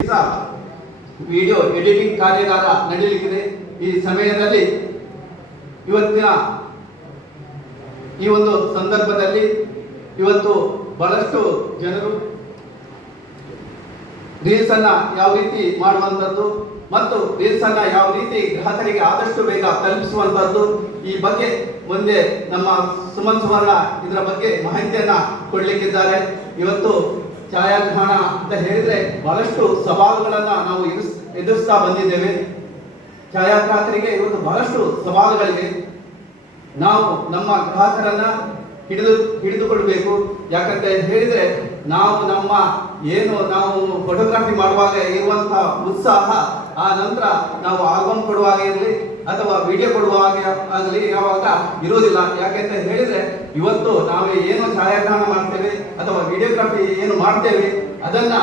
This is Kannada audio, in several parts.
ವಿಡಿಯೋ ಎಡಿಟಿಂಗ್ ಕಾರ್ಯಾಗಾರ ನಡೆಯಲಿಕ್ಕಿದೆ. ಈ ಸಮಯದಲ್ಲಿ ಇವತ್ತಿನ ಈ ಒಂದು ಸಂದರ್ಭದಲ್ಲಿ ಇವತ್ತು ಬಹಳಷ್ಟು ಜನರು ರೀಲ್ಸ್ ಅನ್ನ ಯಾವ ರೀತಿ ಮಾಡುವಂಥದ್ದು ಮತ್ತು ರೀಲ್ಸ್ ಅನ್ನ ಯಾವ ರೀತಿ ಗ್ರಾಹಕರಿಗೆ ಆದಷ್ಟು ಬೇಗ ತಲುಪಿಸುವಂತದ್ದು ಈ ಬಗ್ಗೆ ಮುಂದೆ ನಮ್ಮ ಸುಮನ್ ಸುವರ್ಣ ಇದರ ಬಗ್ಗೆ ಮಾಹಿತಿಯನ್ನ ಕೊಡ್ಲಿಕ್ಕಿದ್ದಾರೆ. ಇವತ್ತು ಛಾಯಾಗ್ರಹಣ ಅಂತ ಹೇಳಿದ್ರೆ ಬಹಳಷ್ಟು ಸವಾಲುಗಳನ್ನ ನಾವು ಎದುರಿಸ್ತಾ ಬಂದಿದ್ದೇವೆ. ಛಾಯಾಗ್ರಾಹಕರಿಗೆ ಇವತ್ತು ಬಹಳಷ್ಟು ಸವಾಲುಗಳಿವೆ. ನಾವು ನಮ್ಮ ಗ್ರಾಹಕರನ್ನ ಹಿಡಿದುಕೊಳ್ಬೇಕು. ಯಾಕಂತ ಹೇಳಿದ್ರೆ ನಾವು ನಮ್ಮ ನಾವು ಫೋಟೋಗ್ರಫಿ ಮಾಡುವಾಗ ಇರುವಂತಹ ಉತ್ಸಾಹ ಆ ನಂತರ ನಾವು ಆಲ್ಬಮ್ ಕೊಡುವಾಗ ಇರಲಿ ಅಥವಾ ವಿಡಿಯೋ ಕೊಡುವಾಗ ಆಗಲಿ ಯಾವಾಗ ಇರೋದಿಲ್ಲ. ಯಾಕೆಂತ ಹೇಳಿದ್ರೆ ಇವತ್ತು ನಾವು ಏನು ಛಾಯಾಗ್ರಹಣ ಮಾಡ್ತೇವೆ ಅಥವಾ ವಿಡಿಯೋಗ್ರಫಿ ಏನು ಮಾಡ್ತೇವೆ ಅದನ್ನ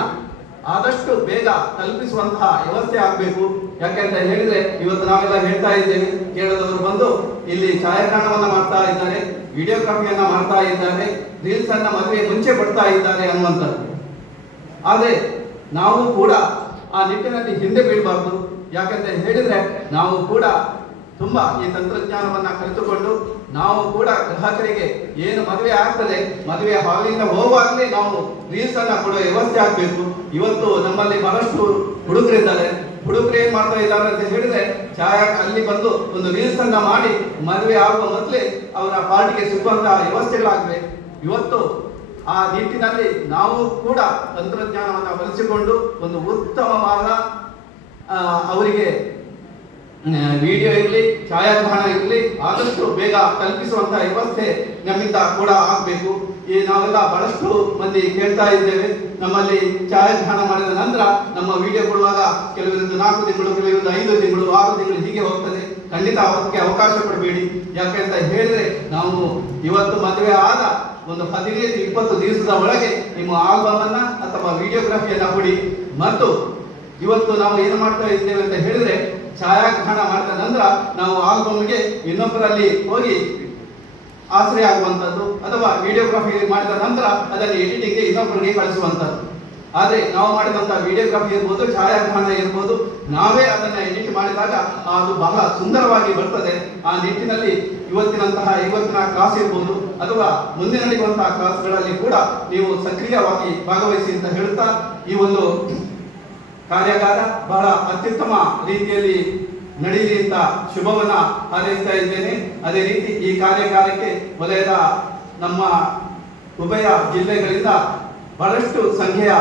ಆದಷ್ಟು ಬೇಗ ತಲುಪಿಸುವಂತಹ ವ್ಯವಸ್ಥೆ ಆಗಬೇಕು. ಯಾಕೆಂತ ಹೇಳಿದ್ರೆ ಇವತ್ತು ನಾವೆಲ್ಲ ಹೇಳ್ತಾ ಇದ್ದೇವೆ, ಕೇರಳದವರು ಬಂದು ಇಲ್ಲಿ ಛಾಯಾಗ್ರಹಣವನ್ನ ಮಾಡ್ತಾ ಇದ್ದಾರೆ, ವಿಡಿಯೋಗ್ರಫಿಯನ್ನ ಮಾಡ್ತಾ ಇದ್ದಾರೆ, ರೀಲ್ಸ್ ಅನ್ನ ಮದುವೆ ಮುಂಚೆ ಪಡ್ತಾ ಇದ್ದಾರೆ ಅನ್ನುವಂಥದ್ದು. ಆದ್ರೆ ನಾವು ಕೂಡ ಆ ನಿಟ್ಟಿನಲ್ಲಿ ಹಿಂದೆ ಬೀಳಬಾರ್ದು. ಯಾಕಂತ ಹೇಳಿದ್ರೆ ನಾವು ಕೂಡ ತುಂಬಾ ಈ ತಂತ್ರಜ್ಞಾನವನ್ನ ಕಲಿತುಕೊಂಡು ನಾವು ಕೂಡ ಗ್ರಾಹಕರಿಗೆ ಏನು ಮದುವೆ ಆಗ್ತದೆ ಮದುವೆ ಹಾಲಿಂದ ಹೋಗುವಾಗಲೇ ನಾವು ರೀಲ್ಸ್ ಅನ್ನ ಕೊಡುವ ವ್ಯವಸ್ಥೆ ಆಗ್ಬೇಕು. ಇವತ್ತು ನಮ್ಮಲ್ಲಿ ಬಹಳಷ್ಟು ಹುಡುಗರಿದ್ದಾರೆ. ಹುಡುಗರು ಏನ್ ಮಾಡ್ತಾ ಇದ್ದಾರೆ ಅಂತ ಹೇಳಿದ್ರೆ ಅಲ್ಲಿ ಬಂದು ಒಂದು ರೀಲ್ಸ್ ಅನ್ನ ಮಾಡಿ ಮದುವೆ ಆಗುವ ಮೊದಲೇ ಅವರ ಪಾರ್ಟಿಗೆ ಸಿಗುವಂತಹ ವ್ಯವಸ್ಥೆಗಳಾಗಿವೆ. ಇವತ್ತು ಆ ನಿಟ್ಟಿನಲ್ಲಿ ನಾವು ಕೂಡ ತಂತ್ರಜ್ಞಾನವನ್ನು ಬಳಸಿಕೊಂಡು ಒಂದು ಉತ್ತಮವಾದ ಅವರಿಗೆ ವಿಡಿಯೋ ಇರಲಿ ಛಾಯಾಗ್ರಹಣ ಇರಲಿ ಆದಷ್ಟು ಬೇಗ ತಲುಪಿಸುವಂತಹ ವ್ಯವಸ್ಥೆ ನಮ್ಮಿಂದ ಕೂಡ ಆಗಬೇಕು. ಈ ನಾವೆಲ್ಲ ಬಹಳಷ್ಟು ಮಂದಿ ಕೇಳ್ತಾ ಇದ್ದೇವೆ, ನಮ್ಮಲ್ಲಿ ಛಾಯಾಗ್ರಹಣ ಮಾಡಿದ ನಂತರ ನಮ್ಮ ವಿಡಿಯೋ ಕೊಡುವಾಗ ಕೆಲವರಿಂದ 4 ತಿಂಗಳು, ಕೆಲವರಿಂದ 5 ತಿಂಗಳು, 6 ತಿಂಗಳು ಹೀಗೆ ಹೋಗ್ತದೆ. ಖಂಡಿತ ಅವಕ್ಕೆ ಅವಕಾಶ ಕೊಡಬೇಡಿ. ಯಾಕೆ ಅಂತ ಹೇಳಿದ್ರೆ ನಾವು ಇವತ್ತು ಮದುವೆ ಆದ ಒಂದು 15-20 ದಿವಸದ ಒಳಗೆ ನಿಮ್ಮ ಆಲ್ಬಮ್ ಅನ್ನ ಅಥವಾ ವಿಡಿಯೋಗ್ರಫಿಯನ್ನ ಕೊಡಿ. ಮತ್ತು ಇವತ್ತು ನಾವು ಏನು ಮಾಡ್ತಾ ಇದ್ದೇವೆ ಅಂತ ಹೇಳಿದ್ರೆ ಛಾಯಾಗ್ರಹಣ ಮಾಡಿದ ನಂತರ ನಾವು ಆಲ್ಬಮ್ಗೆ ಇನ್ನೊಬ್ಬರಲ್ಲಿ ಹೋಗಿ ಆಶ್ರಯ ಆಗುವಂಥದ್ದು ಅಥವಾ ವಿಡಿಯೋಗ್ರಫಿ ಮಾಡಿದ ನಂತರ ಅದನ್ನು ಎಡಿಟಿಂಗ್ಗೆ ಇನ್ನೊಬ್ಬರಿಗೆ ಕಳಿಸುವಂಥದ್ದು. ಆದರೆ ನಾವು ಮಾಡಿದಂತಹ ವಿಡಿಯೋಗ್ರಫಿ ಇರ್ಬೋದು, ಛಾಯಾಗ್ರಹಣ ಇರ್ಬೋದು, ನಾವೇ ಅದನ್ನ ಎಡಿಟ್ ಮಾಡಿದಾಗ ಅದು ಬಹಳ ಸುಂದರವಾಗಿ ಬರ್ತದೆ. ಆ ನಿಟ್ಟಿನಲ್ಲಿ ಇವತ್ತಿನ ಕ್ಲಾಸ್ ಇರ್ಬೋದು ಅಥವಾ ಮುಂದೆ ನಡೆಯುವಂತಹ ಕ್ಲಾಸ್ಗಳಲ್ಲಿ ಕೂಡ ನೀವು ಸಕ್ರಿಯವಾಗಿ ಭಾಗವಹಿಸಿ ಅಂತ ಹೇಳುತ್ತಾ ಈ ಒಂದು ಕಾರ್ಯಾಗಾರ ಬಹಳ ಅತ್ಯುತ್ತಮ ರೀತಿಯಲ್ಲಿ ನಡೆಯಲಿ ಅಂತ ಶುಭವನ್ನ ಹಾರೈಸ್ತಾ ಇದ್ದೇನೆ. ಅದೇ ರೀತಿ ಈ ಕಾರ್ಯಾಗಾರಕ್ಕೆ ವಲಯದ ನಮ್ಮ ಉಭಯ ಜಿಲ್ಲೆಗಳಿಂದ ಬಹಳಷ್ಟು ಸಂಖ್ಯೆಯ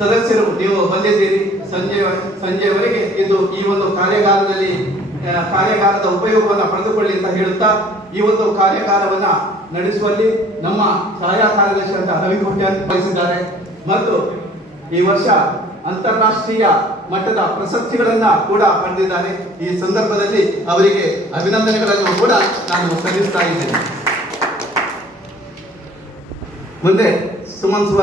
ಸದಸ್ಯರು ನೀವು ಬಂದಿದ್ದೀರಿ. ಸಂಜೆಯವರೆಗೆ ಇದು ಈ ಒಂದು ಕಾರ್ಯಾಗಾರದ ಉಪಯೋಗವನ್ನು ಪಡೆದುಕೊಳ್ಳಿ ಅಂತ ಹೇಳುತ್ತಾ ಈ ಒಂದು ಕಾರ್ಯಾಗಾರವನ್ನ ನಡೆಸುವಲ್ಲಿ ನಮ್ಮ ಸಹಾಯ ಕಾರ್ಯದರ್ಶಿ ಅಂತ ರವಿಕೋಟೆ ವಹಿಸಿದ್ದಾರೆ ಮತ್ತು ಈ ವರ್ಷ ಅಂತಾರಾಷ್ಟ್ರೀಯ ಮಟ್ಟದ ಪ್ರಶಸ್ತಿಗಳನ್ನ ಕೂಡ ಪಡೆದಿದ್ದಾರೆ. ಈ ಸಂದರ್ಭದಲ್ಲಿ ಅವರಿಗೆ ಅಭಿನಂದನೆಗಳನ್ನು ಕೂಡ ನಾನು ಸಲ್ಲಿಸ್ತಾ ಇದ್ದೇನೆ. ಮುಂದೆ ಸುಮನ್ ಸುವರ್ಣ